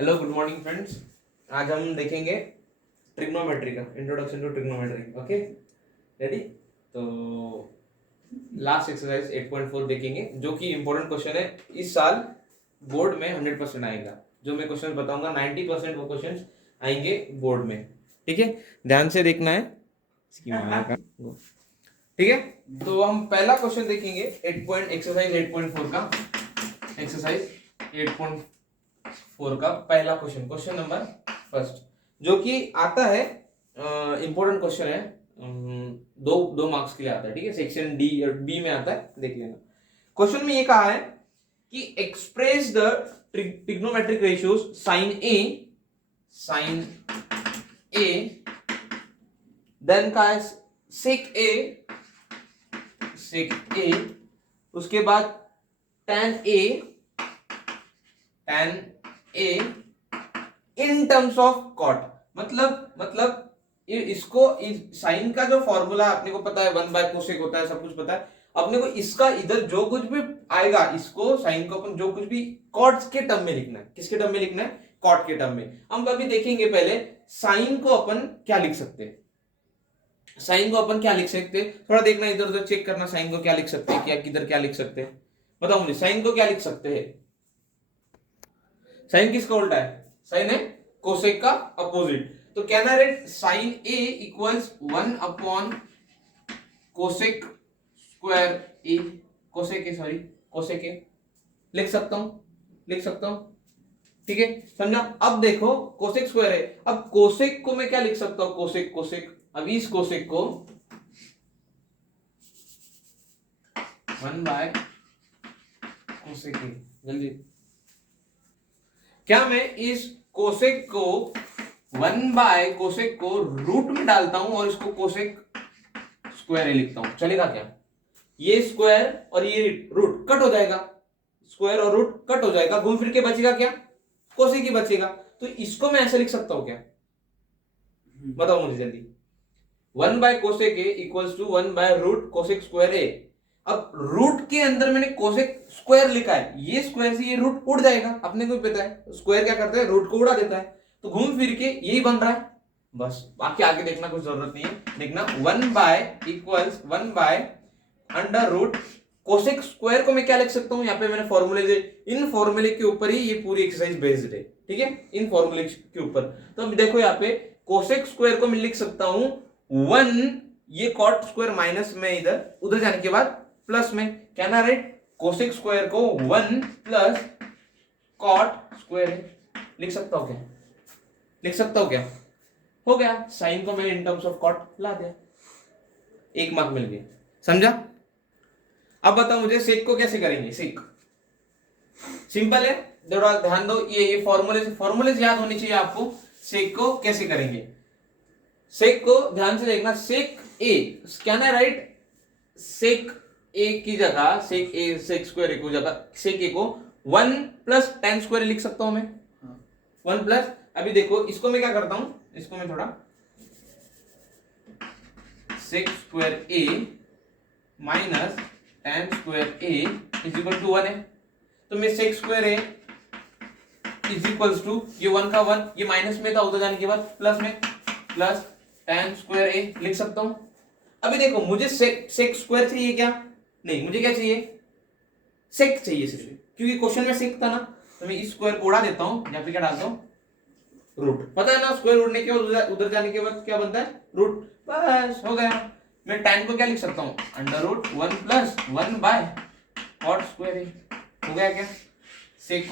Hello good morning friends. आज हम देखेंगे ट्रिग्नोमेट्री का introduction to trigonometry. Okay, ready? तो लास्ट एक्सरसाइज 8.4 देखेंगे, जो कि इंपॉर्टेंट क्वेश्चन है। इस साल बोर्ड में 100% आएगा। जो मैं क्वेश्चन बताऊंगा 90% वो क्वेश्चन आएंगे बोर्ड में। ठीक है, ध्यान से देखना है इसकी माया का। ठीक है, तो हम पहला क्वेश्चन देखेंगे एक्सरसाइज 8.4 का। एक्सरसाइज 8.4 का पहला क्वेश्चन, क्वेश्चन नंबर फर्स्ट, जो कि आता है इंपॉर्टेंट क्वेश्चन है। दो मार्क्स के लिए आता है। ठीक है, सेक्शन डी और बी में आता है, देख लेना। क्वेश्चन में ये कहा है कि express the trigonometric ratios sine A then का है सेक ए, उसके बाद tan A in terms of cot. मतलब इसको साइन का जो फॉर्मूला अपने को पता है, 1/कोसेक होता है, सब कुछ पता है अपने को। इसका इधर जो कुछ भी आएगा, इसको साइन को अपन जो कुछ भी कॉट के टर्म में लिखना है। किसके टर्म में लिखना है? कॉट के टर्म में। हम अभी देखेंगे पहले साइन को अपन क्या लिख सकते हैं। साइन को अपन क्या लिख सकते हैं, थोड़ा देखना, इधर उधर चेक करना। साइन को क्या लिख सकते हैं, क्या किधर क्या लिख सकते हैं, बताओ मुझे। साइन को क्या लिख सकते हैं? साइन किसका उल्टा है? साइन है कोसेक का अपोजिट। तो कहना है sine A equals 1 upon cosec square A, cosec A लिख सकता हूं। ठीक है, समझा? अब देखो कोसेक स्क्वायर है, अब कोसेक को मैं क्या लिख सकता हूं? कोसेक। अब इस कोसेक को 1/कोसेक ए, जल्दी। क्या मैं इस कोसेक को 1/कोसेक को रूट में डालता हूं और इसको कोसेक स्क्वायर ए लिखता हूं, चलेगा क्या? ये स्क्वायर और ये रूट कट हो जाएगा, स्क्वायर और रूट कट हो जाएगा, घूम फिर के बचेगा क्या? कोसेक ही बचेगा। तो इसको मैं ऐसे लिख सकता हूं क्या? बताओ मुझे जल्दी। 1/कोसेक ए इक्वल्स टू 1/रूट कोसेक स्क्वायर ए। अब रूट के अंदर मैंने कोसेक स्क्वायर लिखा है, ये स्क्वायर से ये रूट उड़ जाएगा, अपने को भी पता है स्क्वायर क्या करता है, रूट को उड़ा देता है। तो घूम फिर के यही बन रहा है, बस। बाकी आगे देखना कुछ जरूरत नहीं है। देखना 1/अंडर रूट कोसेक स्क्वायर को मैं क्या लिख सकता हूं? यहाँ पे मैंने फॉर्मूले, इन फॉर्मूले के ऊपर ही ये पूरी एक्सरसाइज बेस्ड है। ठीक है, इन फॉर्मूले के ऊपर। तो अब देखो यहाँ पे कोसेक स्क्वायर को मैं लिख सकता हूं 1, ये कॉट स्क्वायर माइनस में इधर उधर जाने के बाद प्लस में। कहना राइट, कोसेक स्क्वायर को 1 प्लस कॉट स्क्वायर लिख सकता हूं क्या? लिख सकता हूं क्या? हो गया। साइन को मैंने इन टर्म्स ऑफ कॉट ला दिया, 1 मार्क मिल गया। समझा? अब बताओ मुझे सेक को कैसे करेंगे। सेक सिंपल है, थोड़ा ध्यान दो। ये फॉर्मूले याद होनी चाहिए आपको। सेक को कैसे करेंगे? सेक को ध्यान से देखना। सेक ए, क्या ना राइट, सेक ए की जगह सेक स्क्वायर ए की जगह सेक ए को 1 प्लस tan स्क्वायर लिख सकता हूं मैं। 1 प्लस, अभी देखो इसको मैं क्या करता हूं, इसको मैं थोड़ा sec square A minus tan square A is equal to 1 है। तो मैं sec square A is equal to ये 1 का 1, ये माइनस में था, उधर जाने के बाद प्लस में, प्लस tan स्क्वायर ए लिख सकता हूं। अभी देखो मुझे सेक स्क्वायर चाहिए क्या? नहीं, मुझे क्या चाहिए? सेक चाहिए सिर्फ, क्योंकि क्वेश्चन में सेक था ना। तो मैं इस स्क्वायर को उड़ा देता हूं, यहाँ पे क्या डालता हूं? रूट। पता है ना, स्क्वायर उड़ने के बाद उधर जाने के बाद क्या बनता है? रूट। बस हो गया। मैं tan को क्या लिख सकता हूं? अंडर रूट 1 प्लस 1/कॉट स्क्वायर ए। हो गया क्या? सेक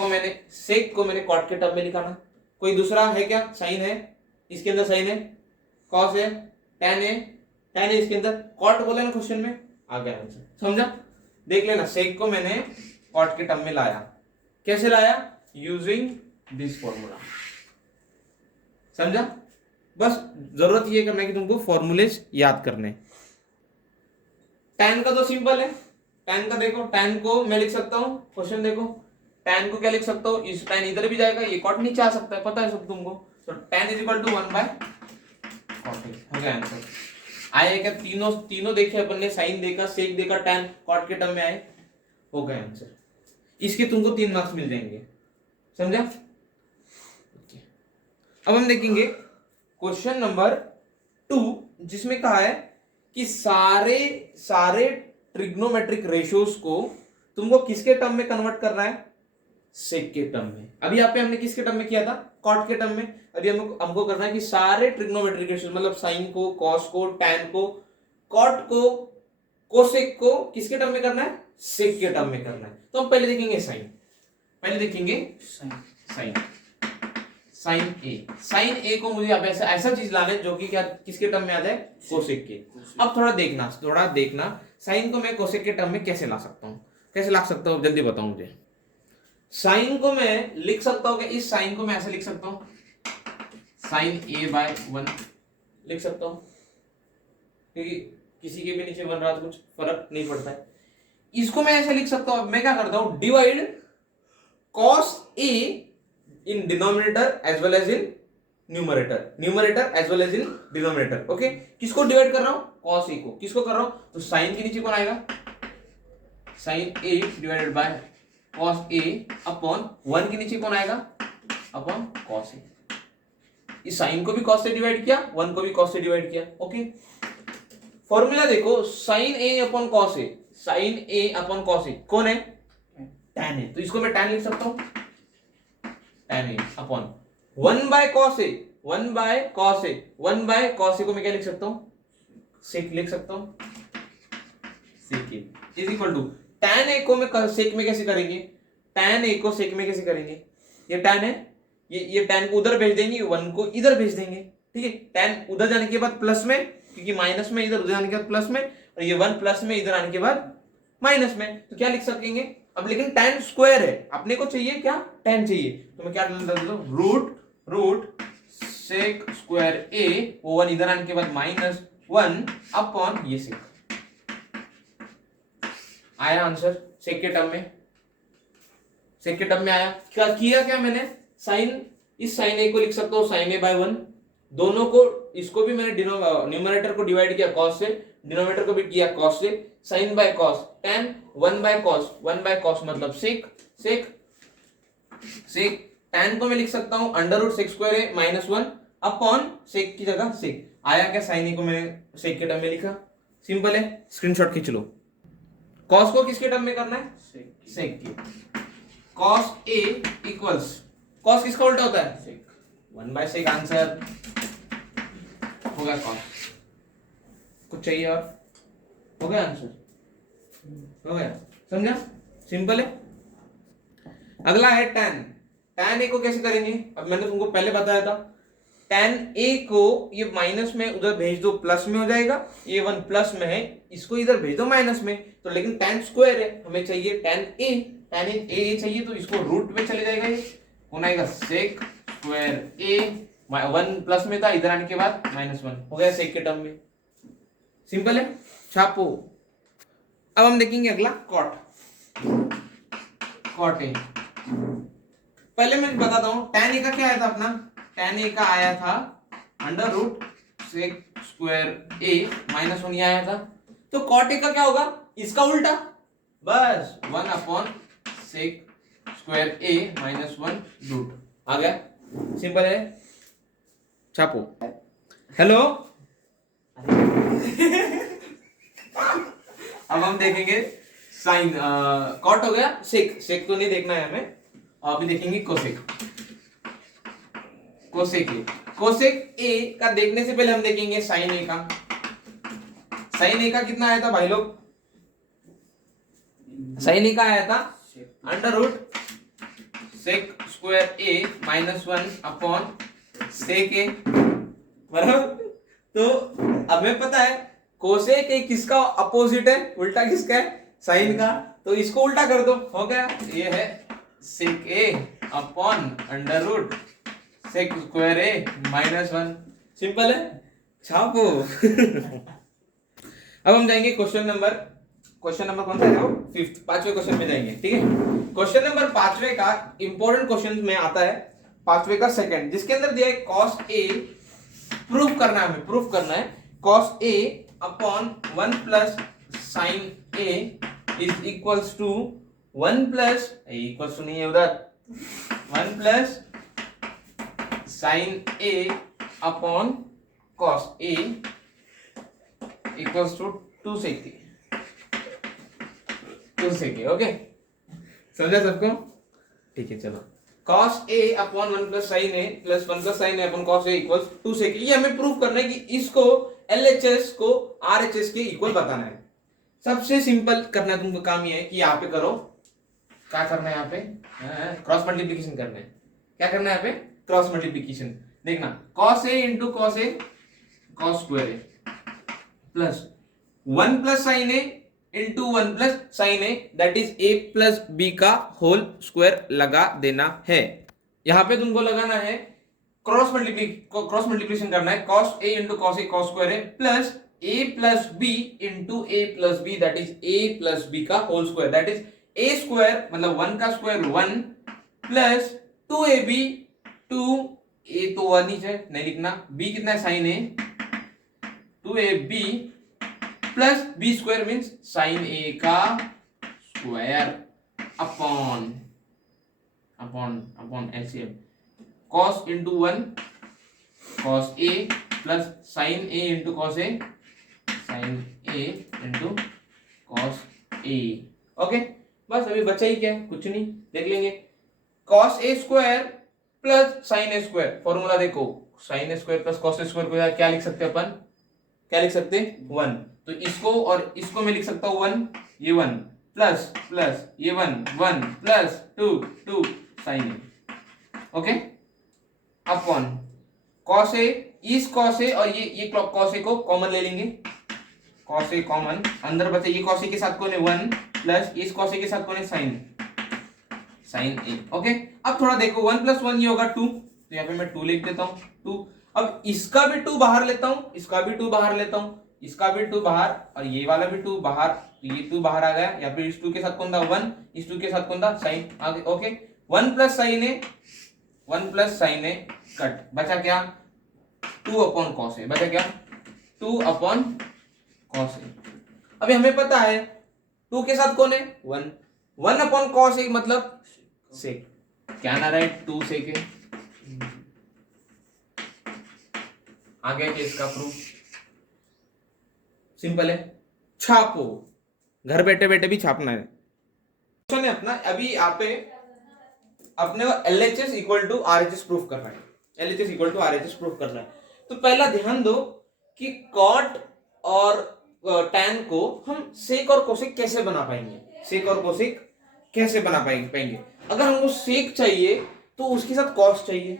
को मैंने कॉट के टर्म में लिखा ना। कोई दूसरा है क्या? साइन है, इसके अंदर साइन है, कॉस है, tan है इसके अंदर, कॉट बोला ना क्वेश्चन में, आ गया आंसर। समझा? देख लेना, सेक को मैंने कॉट के टर्म में लाया। कैसे लाया? Using this formula. समझा? बस जरूरत ये करना है कि तुमको फॉर्मूलेज याद करने। tan का तो सिंपल है। tan का देखो, tan को मैं लिख सकता हूं, क्वेश्चन देखो, tan को क्या लिख सकता हूं? इस tan इधर भी जाएगा, ये कॉट नीचे आ सकता है, पता है सब तुमको। तो tan इज इक्वल टू 1/कॉट। हो गया आंसर। आए क्या? तीनों देखे अपन ने, साइन देखा, सेक देखा, tan कॉट के टर्म में आए। हो गया आंसर। इसके तुमको 3 मार्क्स मिल जाएंगे। समझा? अब हम देखेंगे क्वेश्चन नंबर 2, जिसमें कहा है कि सारे ट्रिग्नोमेट्रिक रेशियोज को तुमको किसके टर्म में कन्वर्ट करना है, सेक के टर्म में। अभी यहाँ पे हमने किसके टर्म में किया था, कॉट के टर्म में। अभी हमको करना है कि सारे ट्रिग्नोमेट्रिक रेशियोज मतलब साइन को, कॉस को, टैन को, कॉट को, कोसेक को किसके टर्म में करना है, सेक के टर्म में करना है। तो हम पहले देखेंगे साइन, साइन ए को मुझे यहाँ पे ऐसा चीज लाना है जो कि क्या किसके टर्म में आ जाए, कोसेक के। अब थोड़ा देखना साइन को मैं कोसेक के टर्म में कैसे ला सकता हूँ, जल्दी बताओ मुझे। साइन को मैं लिख सकता हूँ कि इस साइन को मैं ऐसे लिख सकता हूँ, साइन ए बाय 1 लिख सकता हूँ, क्योंकि किसी के भी नीचे 1 रहा तो कुछ फर्क नहीं पड़ता है। इसको मैं ऐसे लिख सकता हूँ, मैं क्या करता हूँ, divide cos A in denominator as well as in numerator as well as in denominator। Okay, किसको डिवाइड कर रहा हूँ, cos A को। किसको कर रहा हूँ, तो साइन के नीचे कौन आएगा, sine A divided by cos A upon 1 के नीचे कौन आएगा, अपॉन cos A। इस साइन को भी cos से डिवाइड किया, 1 को भी cos से डिवाइड किया। ओके, फॉर्मूला देखो, sine A upon cos A, sine A upon cos A कौन है, tan है। तो इसको मैं tan लिख सकता हूं, tan A upon 1 by cos A, 1 by cos A, 1 by cos A को मैं क्या लिख सकता हूं, sec लिख सकता हूं, sec A is equal to tan A को मैं sec में कैसे करेंगे, tan A को sec में कैसे करेंगे, ये tan है, ये tan को उधर भेज देंगे, 1 को इधर भेज देंगे। ठीक है, tan उधर जाने के बाद प्लस में, क्योंकि माइनस में इधर उधर जाने के बाद प्लस में, और ये 1 प्लस में इधर आने के बाद माइनस में, तो क्या लिख सकेंगे अब। लेकिन tan स्क्वायर है, अपने को चाहिए क्या, tan चाहिए, तो मैं क्या डाल देता हूं, रूट सेक स्क्वायर A, वो 1 इधर आने के बाद -1 अपॉन ये सेक। आया आंसर सेक के टर्म में, आया। क्या किया, क्या मैंने साइन, इस साइन A को लिख सकता हूं साइन A बाय 1, दोनों को, इसको भी मैंने न्यूमरेटर को डिवाइड किया cos से, डिनोमिनेटर को भी किया cos से, sine by cos, tan 1 by cos मतलब sec tan को मैं लिख सकता हूं under root sec square A -1 upon sec की जगह सेक। आया क्या, साइन A को मैंने सेक के टर्म में लिखा, सिंपल है, स्क्रीनशॉट खींच लो। cos को किसके टर्म में करना है, सेक के। cos A इक्वल्स, cos किसका उल्टा होता है, सेक, 1 बाय सेक। आंसर हो गया cos। कुछ चाहिए और, हो गया आंसर, हो गया, समझा, सिंपल है। अगला है tan A को कैसे करेंगे, अब मैंने तुमको पहले बताया था, tan A को ये माइनस में उधर भेज दो, प्लस में हो जाएगा, ये 1 प्लस में है, इसको इधर भेज दो माइनस में, तो लेकिन tan स्क्वायर है, हमें चाहिए tan A चाहिए, तो इसको रूट में चले जाएगा, ये कौन आएगा, सेक स्क्वायर A, 1 प्लस में था, इधर आने के बाद -1 हो गया सेक के टर्म में, सिंपल है, छापो। अब हम देखेंगे अगला कॉट A। पहले मैं बताता हूं tan A का क्या आया था अपना, tan A का आया था under root sec square A -1 ये आया था। तो cot A का क्या होगा, इसका उल्टा, बस 1 upon sec square A -1 root, आ गया, सिंपल है, छापो। हेलो अब हम देखेंगे साइन, कॉट हो गया, सेक तो नहीं देखना है हमें, अभी देखेंगे कोसेक ए का देखने से पहले हम देखेंगे साइन ए का। साइन ए का कितना आया था भाई लोग, साइन ए का आया था under root sec square A -1 upon सेक ए, बराबर। तो हमें पता है कोसेक ए किसका अपोजिट है, उल्टा किसका है, साइन का, तो इसको उल्टा कर दो, हो गया, ये है sec A upon under root sec square A -1, simple है, छापो। अब हम जाएंगे क्वेश्चन नंबर कौन सा है वो, 5th, 5वें क्वेश्चन में जाएंगे। ठीक है, क्वेश्चन नंबर 5वें का इंपॉर्टेंट क्वेश्चन में आता है, 5वें का सेकंड, जिसके अंदर दिया है cos A, प्रूफ करना है cos A upon 1 plus sine A is equals to 1 plus, equals to नहीं है उधर, 1 plus sine A upon cos A equals to 2 sec A, 2 sec A. Okay, समझा सबको? ठीक है, चलो cos a upon 1 plus sine A plus 1 plus sine A upon cos a equals 2 sec A. ये हमें प्रूव करना है कि इसको LHS को RHS के इक्वल बताना है। सबसे सिंपल करना है तुमको काम ये है कि यहाँ पे करो, क्या करना है यहाँ पे, क्रॉस मल्टीप्लीकेशन करना है। क्या करना है यहाँ पे? Cross multiplication. देखना cos a into cos a cos square a plus 1 plus sine A into 1 plus sine A that is a plus b का होल स्क्वायर लगा देना है। यहाँ पे तुमको लगाना है क्रॉस मल्टीप्लीकेशन करना है, cos a into cos a cos square a plus a plus b into a plus b that is a plus b का whole square that is a square मतलब 1 का स्क्वायर 1 प्लस 2ab 2a तो 1 ही है नहीं लिखना, b कितना है sine a 2ab plus b square means sine a का square upon upon upon LCM cos into 1 cos a plus sine a into cos a sine a into cos a। Okay, बस अभी बचा ही क्या, कुछ नहीं, देख लेंगे। cos a square plus sine a square, formula देखो, sine a square plus cos a square को क्या लिख सकते हैं अपन, क्या लिख सकते हैं 1, तो इसको और इसको मैं लिख सकता हूँ 1, ये 1 प्लस प्लस ये 1 1 plus 2 2 sine a। Okay, upon cos a इस cos a और ये cos a को कॉमन ले लेंगे, cos a कॉमन, अंदर बचे ये cos a के साथ कौन है 1 प्लस इस cos a के साथ कौन है साइन a। ओके, अब थोड़ा देखो 1 प्लस 1 ये होगा 2, तो यहाँ पे मैं 2 लिख देता हूँ 2। अब इसका भी 2 बाहर लेता हूँ, इसका भी 2 बाहर लेता हूँ, इसका भी 2 बाहर और ये वाला भी 2 बाहर, तो ये 2 बाहर आ गया। या फिर इस 2 के साथ कौन था 1, इस 2 के साथ कौन था साइन आगे। ओके, 1 प्लस साइन ए कट, बचा क्या 2 अपॉन कॉस ए, बचा क्या 2 अपॉन कॉस ए। अभी हमें पता है 2 के साथ कौन है 1, 1 अपॉन कॉस ए मतलब सेक, क्या ना राइट 2 सेक है। आगे केस का प्रूफ सिंपल है, छापो, घर बैठे बैठे भी छापना है। क्वेश्चन है अपना, अभी यहाँ पे अपने को LHS equal to RHS proof करना है, LHS equal to RHS proof करना है। तो पहला ध्यान दो कि कॉट और टैन को हम सेक और कोसेक कैसे बना पाएंगे, सेक और कोसेक कैसे बना पाएंगे। अगर हमको सेक चाहिए तो उसके साथ कॉस चाहिए,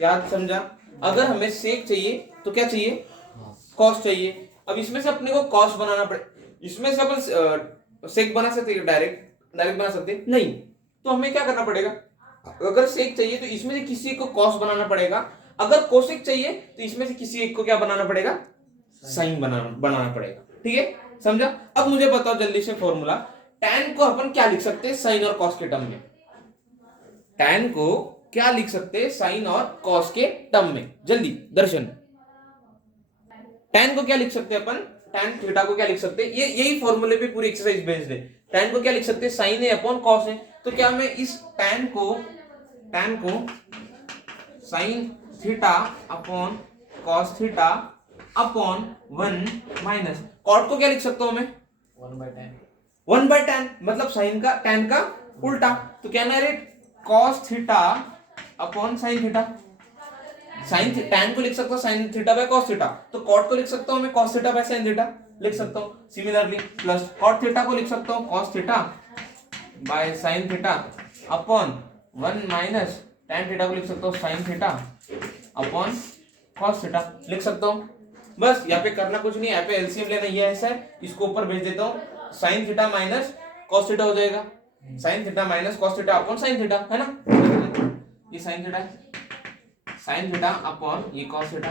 याद समझा, अगर हमें सेक चाहिए तो क्या चाहिए कॉस चाहिए। अब इसमें से अपने को कॉस बनाना पड़े, इसमें से अपन सेक बना सकते हैं, डायरेक्ट बना सकते हैं नहीं, तो हमें क्या करना पड़ेगा, अगर सेक चाहिए तो इसमें से किसी एक को कॉस बनाना पड़ेगा, अगर कोसेक चाहिए तो इसमें से किसी एक को क्या बनाना पड़ेगा साइन बनाना पड़ेगा। ठीक है, समझा। अब मुझे बताओ जल्दी से फॉर्मूला, टैन को अपन क्या लिख सकते हैं साइन और कॉस के टर्म में, टैन को क्या लिख सकते हैं साइन और कॉस के टर्म में, जल्दी दर्शन। टैन को क्या लिख सकते हैं अपन, टैन थीटा को क्या लिख सकते हैं, ये यही फॉर्मूले पे पूरी एक्सरसाइज बेस्ड है। टैन को क्या लिख सकते हैं साइन ए अपॉन कॉस है, तो क्या मैं इस टैन को sine theta upon cos theta upon 1 minus cot को क्या लिख सकता हूं मैं 1 बाय टैन मतलब साइन का टैन का उल्टा, तो क्या ना रे cos theta upon sine theta, sine tan को लिख सकता हूं sine theta by cos theta, तो कॉट को लिख सकता हूं मैं cos theta by sine theta लिख सकता हूं। सिमिलरली प्लस कॉट थीटा को लिख सकता हूं cos theta by sine theta upon 1 minus tan theta को लिख सकता हूं sine theta upon cos theta लिख सकता हूं। बस यहाँ पे करना कुछ नहीं, यहाँ पे एलसीएम लेना, ये ऐसा है, इसको ऊपर भेज देता हूँ, sine theta minus cos theta हो जाएगा, sine theta minus cos theta upon sine theta, है ना, ये साइन थीटा है, साइन थीटा अपॉन ये cos theta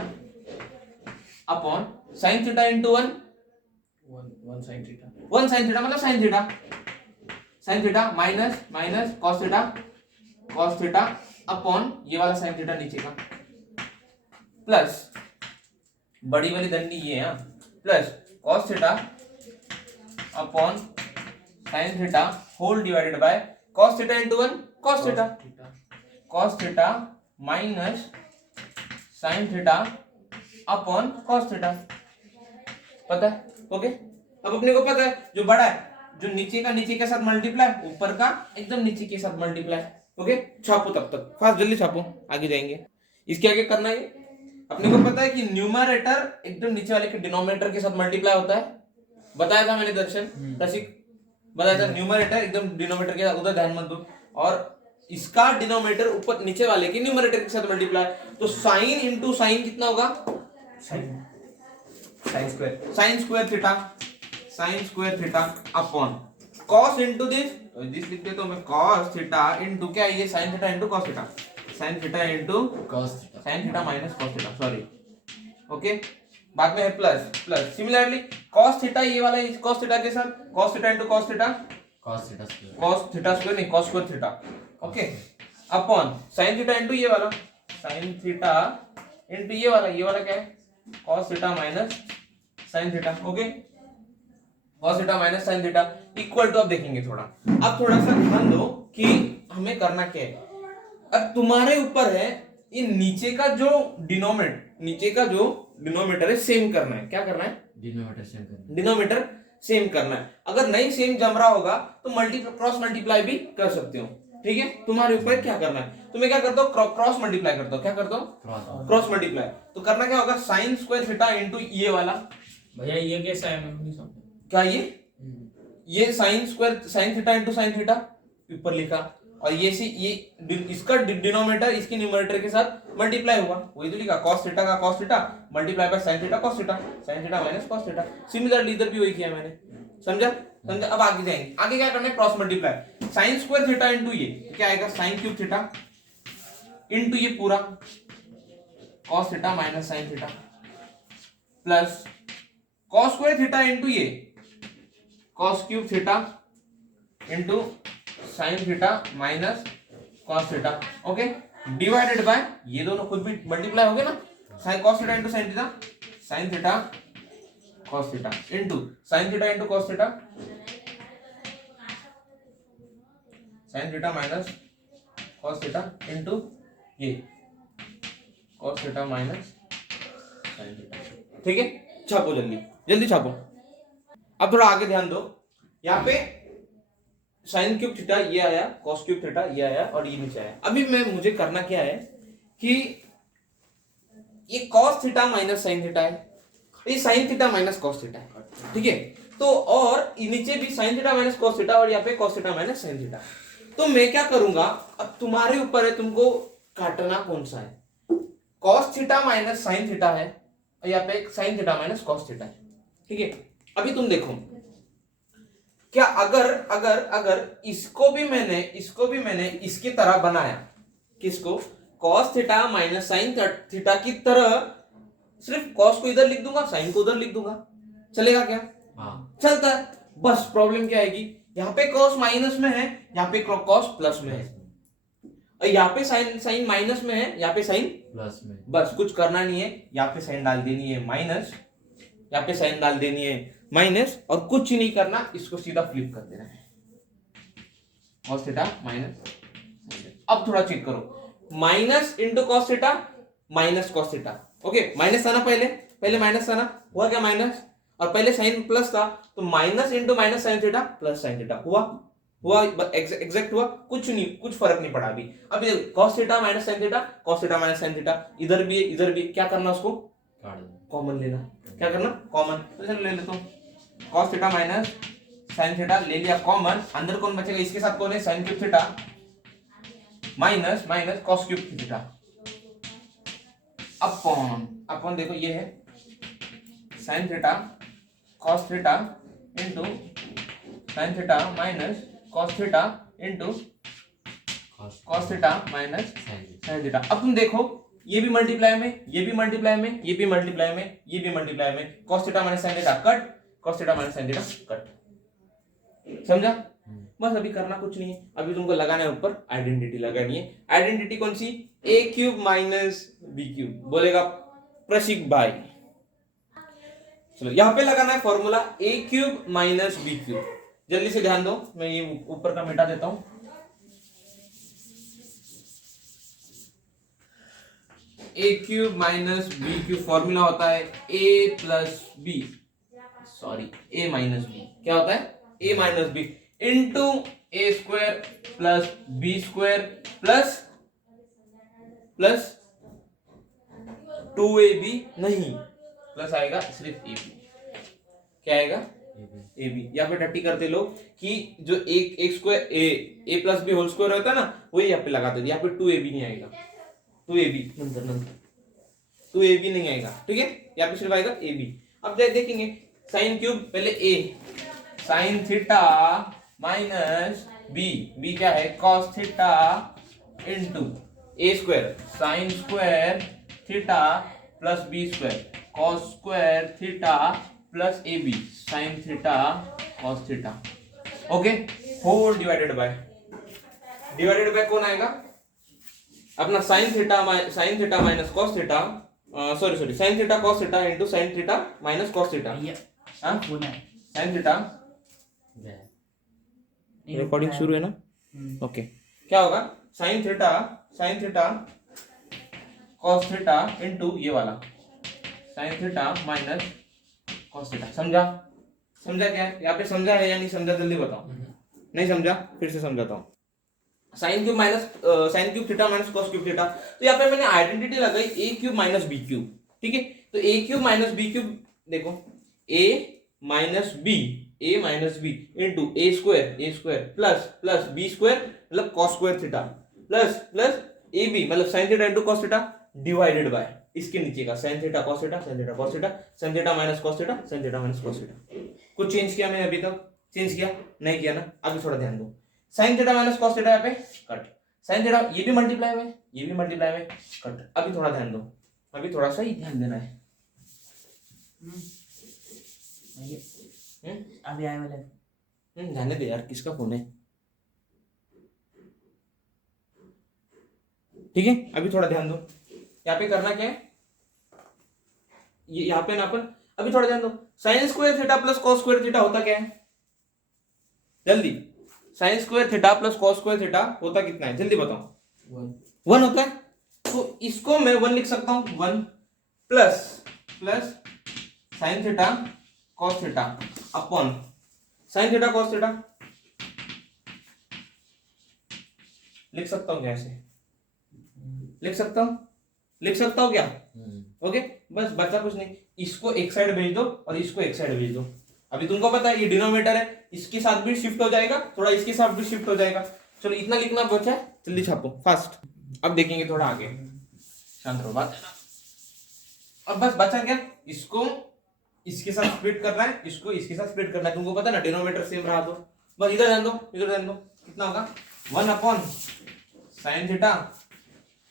upon sine theta into 1 sine theta मतलब sine theta minus minus cos theta upon ये वाला साइन थीटा नीचे का प्लस बड़ी वाली दंडी ये है plus cos theta upon sine theta whole divided by cos theta into 1 cos theta minus sine theta upon cos theta, पता है? ओके, अब अपने को पता है जो बड़ा है, जो नीचे का नीचे के साथ मल्टीप्लाई, ऊपर का एकदम नीचे के साथ मल्टीप्लाई। ओके, छापो तब तक, फास्ट जल्दी छापो, आगे जाएंगे। इसके आगे करना है, अपने को पता है कि न्यूमरेटर एकदम नीचे वाले के डिनोमिनेटर के साथ मल्टीप्लाई होता है, बताया था मैंने दर्शन रसिक, बताया था न्यूमरेटर एकदम डिनोमिनेटर के साथ, उधर ध्यान मत दो, और इसका डिनोमिनेटर ऊपर नीचे वाले के न्यूमरेटर के साथ मल्टीप्लाई, तो साइन इंटू साइन कितना होगा? Sign square theta, sign square theta upon cos into this लिख देता हूं मैं, कॉस थीटा इंटू क्या है ये, sine theta into cos theta, sine theta into cos theta, sine theta minus cos theta, sorry. Okay, बाद में है प्लस सिमिलरली कॉस थीटा ये वाला कॉस थीटा के साथ cos theta into cos theta, cos theta square नहीं, cos square theta. Okay, upon sine theta into ये वाला, साइन थीटा इंटू ये वाला क्या है, cos theta minus sine theta. Okay, cos theta minus sine theta equal to, अब देखेंगे थोड़ा, अब थोड़ा सा ध्यान दो कि हमें करना क्या है। अब तुम्हारे ऊपर है, ये नीचे का जो डिनोमिनेटर है सेम करना है, क्या करना है? डिनोमिनेटर सेम करना है। अगर नहीं सेम जम रहा होगा तो क्रॉस मल्टीप्लाई भी कर सकते हो, ठीक है? तुम्हारे ऊपर क्या करना है, तो मैं क्या करता हूँ, क्रॉस मल्टीप्लाई करता हूँ। क्या करता हूँ? Cross multiply. तो करना क्या होगा, साइन स्क्वायर थीटा इंटू ये वाला, भैया ये कैसा है, मैं नहीं समझा क्या, ये sine square sine theta into sine theta ऊपर लिखा, और ये इसका डिनोमिनेटर इसके न्यूमरेटर के साथ मल्टीप्लाई हुआ, वही तो लिखा, cos थीटा का cos theta multiply by sin theta cos theta, sin theta minus cos theta. Similarly इधर भी वही किया मैंने, समझा? अब आगे जाएंगे, आगे क्या करना है, cross multiply, sin square theta into ये क्या आएगा, sin क्यूब थीटा इनटू ये पूरा cos theta minus sin theta, plus cos square theta into ये cos cube theta into sine theta minus cos theta. Okay, divided by ये दोनों खुद भी मल्टीप्लाई हो गए ना, sine cos theta into sine theta, sine theta cos theta into sine theta into cos theta, sine theta minus cos theta into ये cos theta minus sine theta. ठीक है, छापो जल्दी जल्दी छापो। अब थोड़ा आगे ध्यान दो, यहाँ पे साइन क्यूब थीटा ये आया, कॉस क्यूब थीटा ये आया, और ये नीचे आया। अभी मुझे करना क्या है कि ये cos theta minus sine theta है, ये sine theta minus cos theta है, ठीक है? तो और नीचे भी sign theta minus cos theta, और यहाँ पे cos theta minus sine theta. तो मैं क्या करूंगा, अब तुम्हारे ऊपर है तुमको काटना कौन सा है, cos theta minus sine theta है, और यहाँ पे sign theta minus cos theta है, ठीक है? अभी तुम देखो क्या, अगर इसको भी मैंने इसकी तरह बनाया, किसको, cos theta minus sine theta की तरह, सिर्फ कॉस को इधर लिख दूंगा, साइन को उधर लिख दूंगा, चलेगा क्या? हाँ चलता है। बस प्रॉब्लम क्या आएगी, यहाँ पे कॉस माइनस में है, यहाँ पे कॉस प्लस में है, और यहाँ पे साइन माइनस में है, यहाँ पे साइन प्लस में। बस कुछ करना नहीं है, यहाँ पे साइन डाल देनी है माइनस, यहाँ पे साइन डाल देनी है माइनस, और कुछ नहीं करना, इसको सीधा फ्लिप कर देना है, cos थीटा माइनस। अब थोड़ा चेक करो, minus into cos theta minus cos theta. Okay, minus था ना, पहले माइनस था ना, हुआ क्या माइनस, और पहले साइन प्लस था, तो minus into minus sine theta plus sine theta हुआ एग्जैक्ट हुआ, कुछ फर्क नहीं पड़ा अभी। अब ये cos theta minus sine theta, cos theta minus sine theta, इधर भी क्या करना, उसको कॉमन लेना। क्या करना, कॉमन, तो चलो ले लेता हूं, cos theta minus sine theta ले लिया कॉमन, अंदर कौन बचेगा, इसके साथ कौन है, sign cube theta minus cos cube theta upon देखो ये है sine theta cos theta into sine theta minus cos theta into cos theta minus sine theta. अब तुम देखो, ये भी मल्टीप्लाई में, ये भी मल्टीप्लाई में, ये भी मल्टीप्लाई में, ये भी मल्टीप्लाई में, cos theta minus sine theta cut, cos theta minus sine theta cut, समझा? बस अभी करना कुछ नहीं है, अभी तुमको लगाना है ऊपर आइडेंटिटी लगानी है। आइडेंटिटी कौन सी, a cube minus b cube, बोलेगा प्रशिक भाई। चलो यहाँ पे लगाना है formula a cube minus b cube, जल्दी से ध्यान दो, मैं ये ऊपर का मिटा देता हूं। A cube minus B cube, formula होता है A plus B, sorry A minus B, क्या होता है A minus B into A square plus B square plus plus 2ab, नहीं प्लस आएगा सिर्फ ab, क्या आएगा ab। यहाँ पे टट्टी करते लोग कि जो एक स्क्वायर ए प्लस बी होल स्क्वायर होता है ना, वही यहाँ पे लगाते थे। यहाँ पे 2ab नहीं आएगा, 2ab नंतर 2ab नहीं आएगा, ठीक है, यहाँ पे सिर्फ आएगा ab। अब देखेंगे साइन क्यूब, पहले a sine theta minus B क्या है cos theta into A square sine square theta plus B square cos square theta plus A B sine theta cos theta, okay, whole divided by कौन आएगा अपना sine theta minus cos theta, sorry sine theta cos theta into sine theta minus cos theta, sine theta, recording शुरू है ना, okay, क्या होगा sine theta cos theta into ये वाला sine theta minus cos theta. समझा क्या है यहाँ पे, समझा है या नहीं समझा, जल्दी बताओ। नहीं समझा, फिर से समझाता हूँ। Sine cube theta minus cos cube theta, तो यहाँ पे मैंने आइडेंटिटी लगाई A cube minus B cube, ठीक है, तो A cube minus B cube, देखो A minus B into A square plus B square मतलब cos square theta plus A B मतलब sine theta into cos theta divided by इसके नीचे का sine theta cos theta sine theta minus cos theta कुछ change किया मैंने अभी तक? चेंज किया नहीं किया ना? अभी थोड़ा ध्यान दो, sign theta minus cos theta यहाँ पे कट, साइन थीटा ये भी मल्टीप्लाई में कट। अभी थोड़ा ध्यान दो, अभी थोड़ा सा ही ध्यान देना है। अभी आए वाले ध्यान दे यार, किसका फोन है? ठीक है, अभी थोड़ा ध्यान दो, यहाँ पे करना क्या है, ये यहाँ पे ना अपन, अभी थोड़ा ध्यान दो, sign square theta plus cos square theta होता क्या है? जल्दी, sign square theta plus cos square theta होता कितना है? जल्दी बताओ। 1 होता है, तो इसको मैं 1 लिख सकता हूं, 1 plus sine theta cos theta upon sine theta cos theta, लिख सकता हूं क्या ऐसे? लिख सकता हूं क्या? ओके, बस बचा कुछ नहीं, इसको एक साइड भेज दो और इसको एक साइड भेज दो। अभी तुमको पता है ये डिनोमिनेटर है, इसके साथ भी शिफ्ट हो जाएगा, थोड़ा इसके साथ भी शिफ्ट हो जाएगा। चलो इतना लिखना बचा है, जल्दी छापो फास्ट। अब देखेंगे थोड़ा आगे, शांत रहो, बात अब बस बचा क्या, इसको इसके साथ स्प्लिट करना है, इसको इसके साथ स्प्लिट करना है। तुमको पता ना डिनोमिनेटर सेम रहा तो बस इधर ध्यान दो, कितना होगा 1 upon sine theta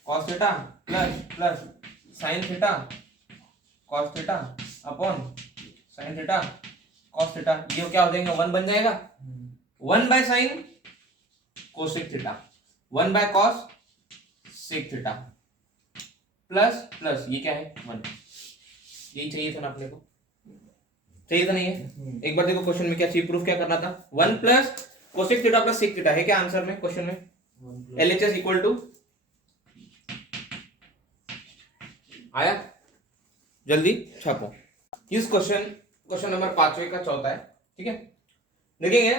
cos theta plus sine theta cos theta upon sine theta cos theta, ये क्या हो जाएगा 1 बन जाएगा, 1 by sine cosec theta 1 by cos sec theta plus ये क्या है 1, यही चाहिए था ना अपने को, चाहिए था नहीं है? एक बार देखो क्वेश्चन में क्या चाहिए, प्रूफ क्या करना था, 1 plus cosec theta plus sec theta है क्या आंसर में, क्वेश्चन में LHS इक्वल टू आया? जल्दी छापो। इस क्वेश्चन नंबर 5वें का चौथा है, ठीक है, देखेंगे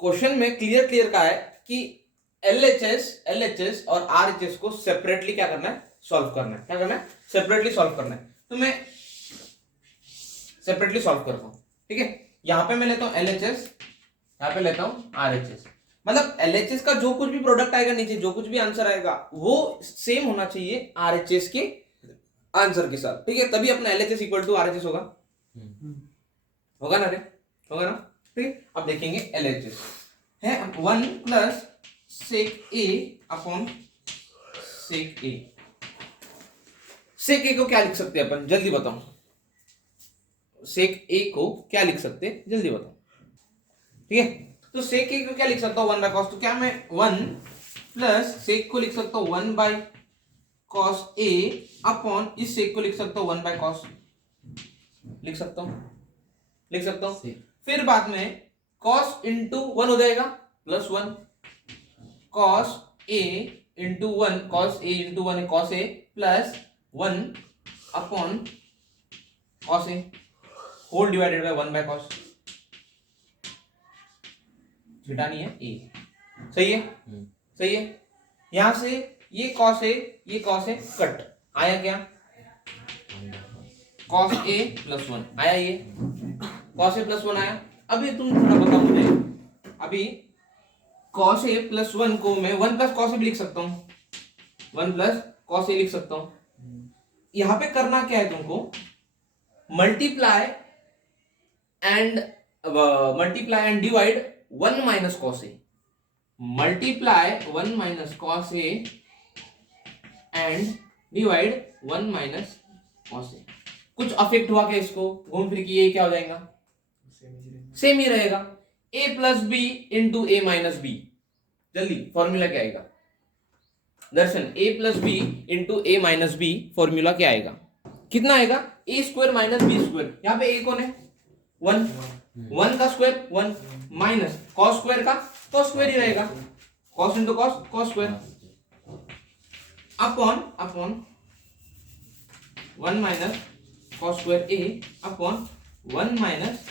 क्वेश्चन में क्लियर का है कि LHS और RHS को सेपरेटली क्या करना है, सॉल्व करना है। क्या करना है? सेपरेटली सॉल्व करना है। तो मैं सेपरेटली सॉल्व करता हूं, ठीक है, यहां पे मैं लेता हूं LHS, यहां पे लेता हूं RHS, मतलब LHS का जो कुछ भी प्रोडक्ट आएगा नीचे, जो कुछ भी आंसर आएगा वो सेम होना चाहिए RHS के आंसर के साथ, ठीक है, तभी अपना LHS इक्वल टू RHS होगा ना रे, होगा ना, ठीक है। अब देखेंगे LHS है 1 plus sec A upon sec A। Sec A को क्या लिख सकते हैं अपन, जल्दी बताओ, सेक A को क्या लिख सकते हैं, जल्दी बताओ, ठीक है, तो सेक A को क्या लिख सकता हूं 1 बाय कॉस, तो क्या मैं 1 प्लस सेक को लिख सकता हूं 1 बाय कॉस A अपॉन इस सेक को लिख सकता हूं 1 बाय कॉस, लिख सकता हूं, फिर बाद में कॉस इंटू 1 हो जाएगा plus 1 cos A into one cos A into one है cos A plus 1 upon cos A whole divided by 1 by cos. Theta नहीं है ए, सही है, सही है। यहां से ये कॉस ए कट आया क्या, कॉस ए प्लस 1 आया, ये कॉस ए प्लस 1 आया। अभी तुम थोड़ा बताओ मुझे, अभी कॉस ए प्लस 1 को मैं 1 प्लस कॉस ए भी लिख सकता हूँ, 1 प्लस कॉस ए लिख सकता हूँ। यहां पे करना क्या है तुमको, multiply and divide 1 minus cos A, multiply 1 minus cos A and divide 1 minus cos A. कुछ अफेक्ट हुआ क्या इसको, घूम फिर के ये क्या हो जाएगा, सेम ही रहेगा। a plus B into A minus B, जल्दी फॉर्मूला क्या आएगा Darshan, a plus B into A minus B formula क्या आएगा, कितना आएगा, A square minus B square. यहाँ पे a कौन है 1, 1 का स्क्वायर 1 माइनस कॉस स्क्वायर का कॉस स्क्वायर ही रहेगा, cos into cos cos square upon 1 minus cos square A upon 1 minus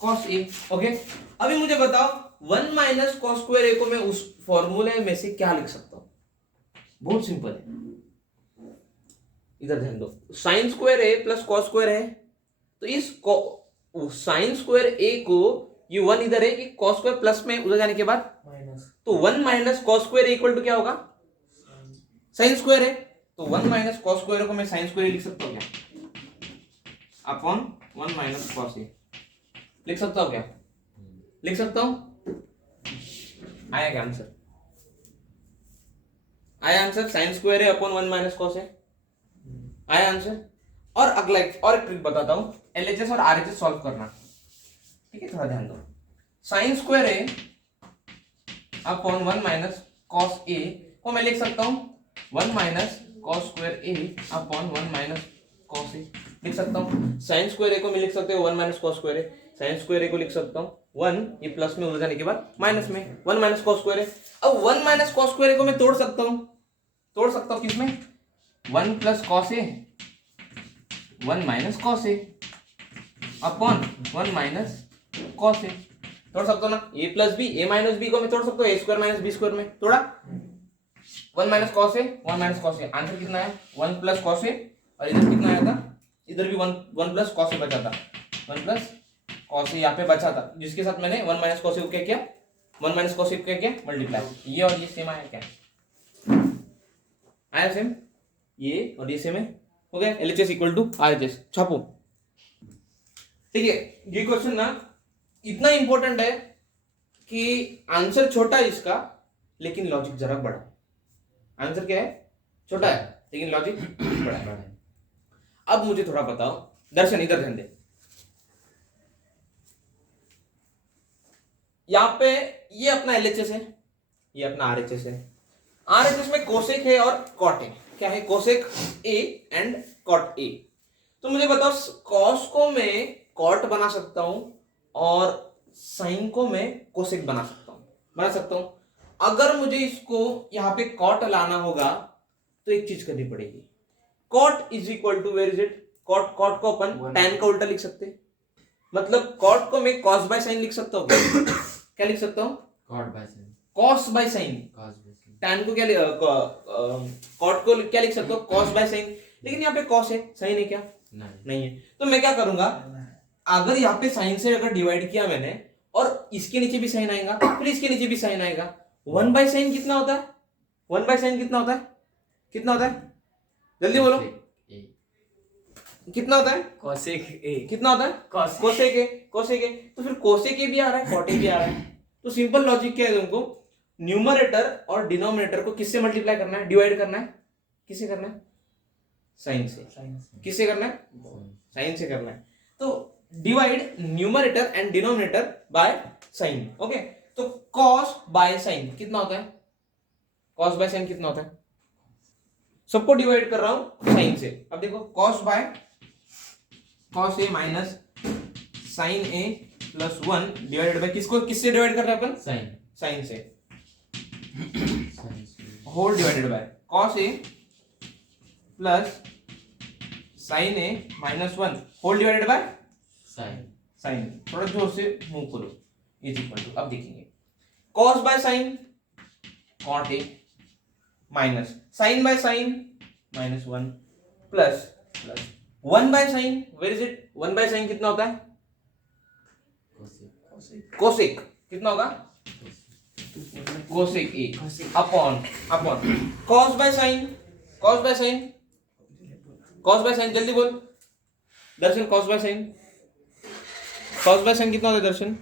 cos A. Okay, अभी मुझे बताओ 1 माइनस कॉस स्क्वायर ए को मैं उस फॉर्मूले में से क्या लिख सकता हूं, बहुत सिंपल है, इधर ध्यान दो, साइन स्क्वायर ए प्लस कॉस स्क्वायर है, तो इस साइन स्क्वायर ए को ये 1 इधर है, कि कॉस स्क्वायर प्लस में उधर जाने के बाद माइनस, तो 1 minus cos square equal to क्या होगा, साइन स्क्वायर है, तो 1 माइनस कॉस स्क्वायर को मैं साइन स्क्वायर लिख सकता हूँ क्या, अपॉन 1 माइनस कॉस ए लिख सकता हूँ क्या, लिख सकता हूं। आया क्या आंसर, आया आंसर, साइन स्क्वायर है अपॉन 1 माइनस कॉस है, आया आंसर। और अगला और एक ट्रिक बताता हूं, एलएचएस और आरएचएस सॉल्व करना, ठीक है, थोड़ा ध्यान दो। साइन स्क्वायर है अपॉन 1 माइनस कॉस ए को मैं लिख सकता हूं 1 minus cos square A upon 1 minus cos ए लिख सकता हूं। साइन स्क्वायर ए को मैं लिख सकते हो 1 minus cos square A, sign square A को लिख सकता हूं 1, ये प्लस में उधर जाने के बाद माइनस में 1 माइनस कॉस स्क्वायर है। अब 1 माइनस कॉस स्क्वायर ए को मैं तोड़ सकता हूं किसमें, 1 plus cos A 1 minus cos A upon 1 minus cos ए, तोड़ सकता हूं ना, ए प्लस बी, ए माइनस बी को मैं तोड़ सकता हूं ए स्क्वायर माइनस बी स्क्वायर में, तोड़ा 1 माइनस कॉस ए 1 माइनस कॉस ए, आंसर कितना है 1 प्लस कॉस ए, और इधर कितना आया था, इधर भी 1 प्लस कॉस ए बचा था, 1 प्लस कॉस ए यहाँ पे बचा था, जिसके साथ मैंने 1 माइनस कॉस ए को क्या किया, 1 माइनस कॉस ए को क्या किया मल्टीप्लाई, ये और ये सेम आया क्या, आया सेम, ये और ये सेम है, हो गया, एलएचएस इक्वल टू आरएचएस, छापो। ठीक है, ये क्वेश्चन ना इतना इंपॉर्टेंट है कि आंसर छोटा है इसका, लेकिन लॉजिक जरा बड़ा, आंसर क्या है छोटा है लेकिन लॉजिक बड़ा है। अब मुझे थोड़ा बताओ दर्शन, इधर ध्यान दे, यहां पे ये अपना एलएचएस है, ये अपना आरएचएस है, आरएचएस में कोसेक है और कॉट है, क्या है cosec A and cot A. तो मुझे बताओ कॉस को मैं कॉट बना सकता हूं और साइन को मैं कोसेक बना सकता हूं। अगर मुझे इसको यहां पे कॉट लाना होगा तो एक चीज करनी पड़ेगी, cot is equal to where is it, cot को अपन tan का उल्टा लिख सकते हैं, मतलब कॉट को मैं कॉस बाय साइन लिख सकता हूँ क्या लिख सकता हूँ, कॉस बाय साइन, tan को क्या कॉट को क्या लिख सकता हूँ कॉस बाय साइन, लेकिन यहाँ पे कॉस है, साइन है क्या नहीं है, तो मैं क्या करूंगा, अगर यहाँ पे साइन से अगर डिवाइड किया मैंने और इसके नीचे भी साइन आएगा फिर इसके नीचे भी साइन आएगा, 1 बाय साइन कितना होता है, 1 बाय साइन कितना होता है जल्दी बोलो, कितना होता है कोसेक ए, कितना होता है कोसेक ए, तो फिर कोसेक ए भी आ रहा है कॉट ए भी आ रहा है, तो सिंपल लॉजिक क्या है तुमको, न्यूमरेटर और डिनोमिनेटर को किससे मल्टीप्लाई करना है, डिवाइड करना है, किससे करना है साइन से, किससे करना है साइन से करना है, तो divide numerator and denominator by sine. Okay, तो कॉस बाय साइन कितना होता है, कॉस बाय साइन कितना होता है, सबको डिवाइड कर रहा हूं साइन से। अब देखो cos by cos A minus sine A plus 1 divided by किसको, किससे डिवाइड कर रहे हैं अपन, साइन से, whole divided by cos A plus sine A minus 1 whole divided by sine. थोड़ा जोर से मूव करो, इज इक्वल टू, अब देखेंगे cos by sine cot A minus sine by sine minus 1 plus 1 by sine, where is it, 1 by sine कितना होता है, cosec कितना होगा, cosec A upon cos by sine, जल्दी बोल दर्शन, कॉस बाय साइन कितना होता है Darshan,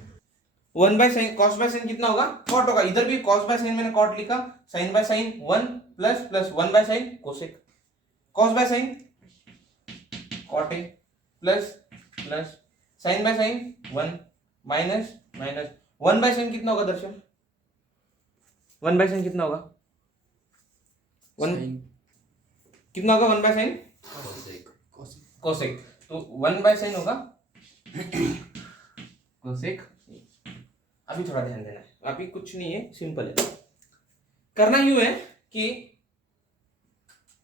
1 by sine, cos by sine कितना होगा, कॉट होगा, इधर भी कॉस बाय साइन मैंने कॉट लिखा, sine by sine 1 plus 1 by sine cosec, cos by sine cot A plus sine by sine 1 minus 1 by sine कितना होगा दर्शन, 1 बाय साइन कितना होगा, 1 कितना होगा 1 बाय साइन कोसेक, तो 1 बाय साइन होगा कोसेक। अभी थोड़ा ध्यान देना है, अभी कुछ नहीं है, सिंपल है। करना यूं है कि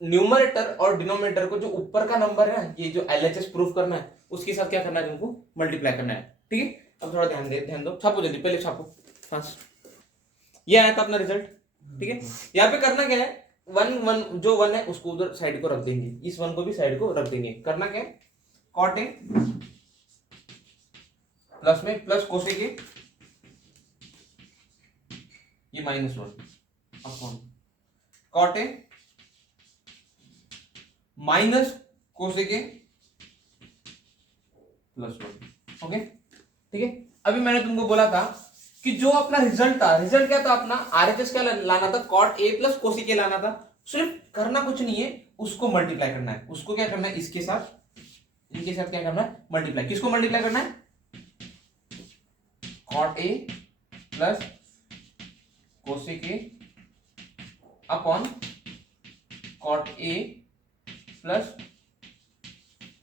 न्यूमरेटर और डिनोमिनेटर को जो ऊपर का नंबर है, ये जो एलएचएस प्रूफ करना है, उसके साथ क्या करना है तुमको, मल्टीप्लाई करना है, ठीक है। अब थोड़ा ध्यान दो, छापो जल्दी, पहले छापो फास्ट। ये आया था अपना रिजल्ट, ठीक है। यहाँ पे करना क्या है, 1 जो 1 है उसको उधर साइड को रख देंगे, इस 1 को भी साइड को रख देंगे। करना क्या है, कॉट ए प्लस में प्लस कोसेक ए, ये minus 1 upon cot A minus cosec A plus 1, okay, ठीक है। अभी मैंने तुमको बोला था कि जो अपना रिजल्ट था, रिजल्ट क्या था अपना, आरएचएस क्या लाना था, cot A plus cosec A लाना था। सिर्फ करना कुछ नहीं है, उसको मल्टीप्लाई करना है। उसको क्या करना है, इसके साथ इनके साथ क्या करना है, मल्टीप्लाई। किसको मल्टीप्लाई करना है, cot A plus cosec A upon cot A plus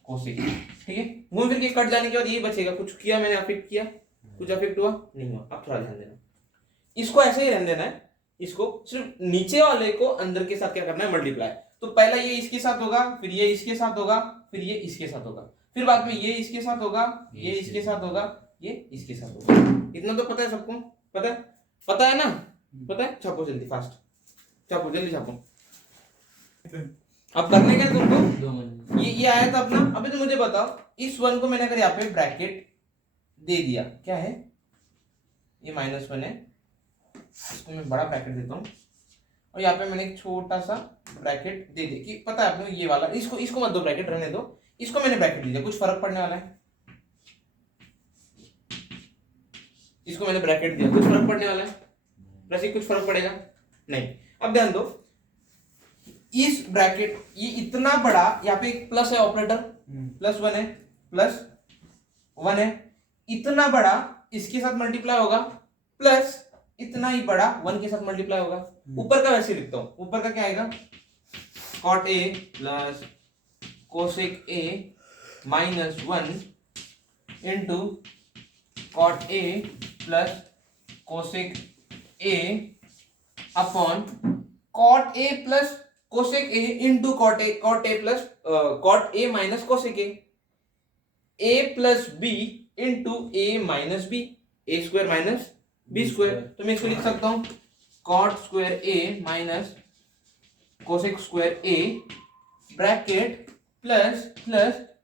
cosec, ठीक है। घूम फिर के कट जाने के बाद ये बचेगा। कुछ किया मैंने, अफेक्ट किया, कुछ अफेक्ट हुआ नहीं हुआ। अब थोड़ा ध्यान देना, इसको ऐसे ही रहने देना है, इसको सिर्फ नीचे वाले को अंदर के साथ क्या करना है, मल्टीप्लाई। तो पहला ये इसके साथ होगा, फिर ये इसके साथ होगा, फिर ये इसके साथ होगा, फिर बाद में ये इसके साथ होगा, ये इसके साथ होगा, ये इसके साथ होगा। इतना तो पता है सबको, पता है ना, पता है। छापो जल्दी, फास्ट छापो, जल्दी छापो। अब करने क्या तुमको, ये आया था अपना। अभी तो मुझे बताओ, इस 1 को मैंने अगर यहाँ पे ब्रैकेट दे दिया, क्या है, ये -1 है, इसको मैं बड़ा ब्रैकेट देता हूँ, और यहाँ पे मैंने एक छोटा सा ब्रैकेट दे दिया, कि पता है आपको ये वाला, इसको मत दो ब्रैकेट, रहने दो। इसको मैंने ब्रैकेट दे दिया, कुछ फर्क पड़ने वाला है, इसको मैंने ब्रैकेट दिया, कुछ फर्क पड़ने वाला है, वैसे कुछ फर्क पड़ेगा नहीं। अब ध्यान दो, इस ब्रैकेट, ये इतना बड़ा, यहाँ पे एक प्लस है ऑपरेटर, +1 है, +1 है, इतना बड़ा इसके साथ मल्टीप्लाई होगा, प्लस इतना ही बड़ा 1 के साथ मल्टीप्लाई होगा। ऊपर का वैसे लिखता हूं, ऊपर का क्या आएगा, cot A plus cosec A -1 into cot A plus cosec A upon cot A plus cosec A into cot A plus cot A minus cosec A plus B into A minus B, A square minus B square. तो मैं इसको लिख सकता हूं, cot square A minus cosec square A bracket plus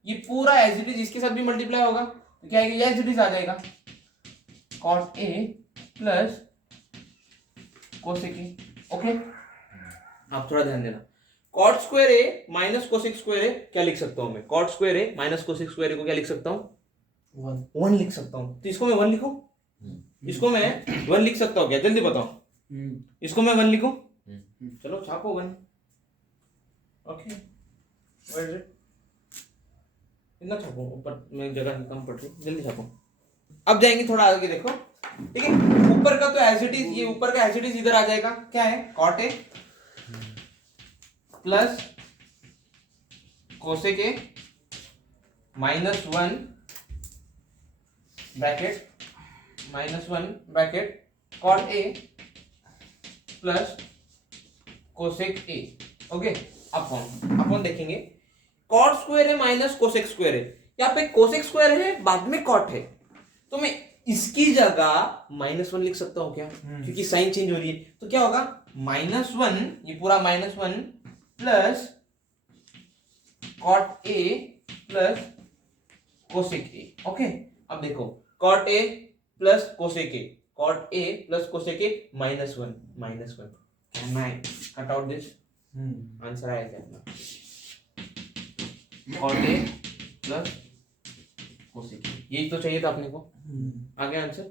ये पूरा as it is इसके साथ भी मल्टीप्लाई होगा, तो क्या आएगा, एज इट इज आ जाएगा, cot A plus cosec A, okay. आप थोड़ा ध्यान देना, cot square A minus cosec square A क्या लिख सकता हूं मैं, cot square A minus cosec square A को क्या लिख सकता हूं, 1 लिख सकता हूं। तो इसको मैं 1 लिखूं, इसको मैं 1 लिख सकता हूं क्या, जल्दी बताओ, इसको मैं 1 लिखूं, चलो छापो 1, ओके, इतना छापो, ऊपर में जगह कम पड़ रही, जल्दी छापो। अब जाएंगे थोड़ा आगे, देखो, ठीक है। ऊपर का तो एज इट इज, ये ऊपर का एज इट इज इधर आ जाएगा, क्या है, cot A plus cosec A -1 bracket cot A plus cosec A, okay, अपन देखेंगे कॉट स्क्वायर है माइनस कोसेक स्क्वायर है, यहाँ पे कोसेक स्क्वायर है बाद में कॉट है, तो मैं इसकी जगह -1 लिख सकता हूं क्या, क्योंकि साइन चेंज हो रही है, तो क्या होगा -1, ये पूरा -1 plus cot A plus cosec A, okay. अब देखो cot A plus cosec A, cot A plus cosec A -1, can I cut out this, answer आया क्या अपना, cot A plus cosec A, यही तो चाहिए था अपने को, आ गया आंसर,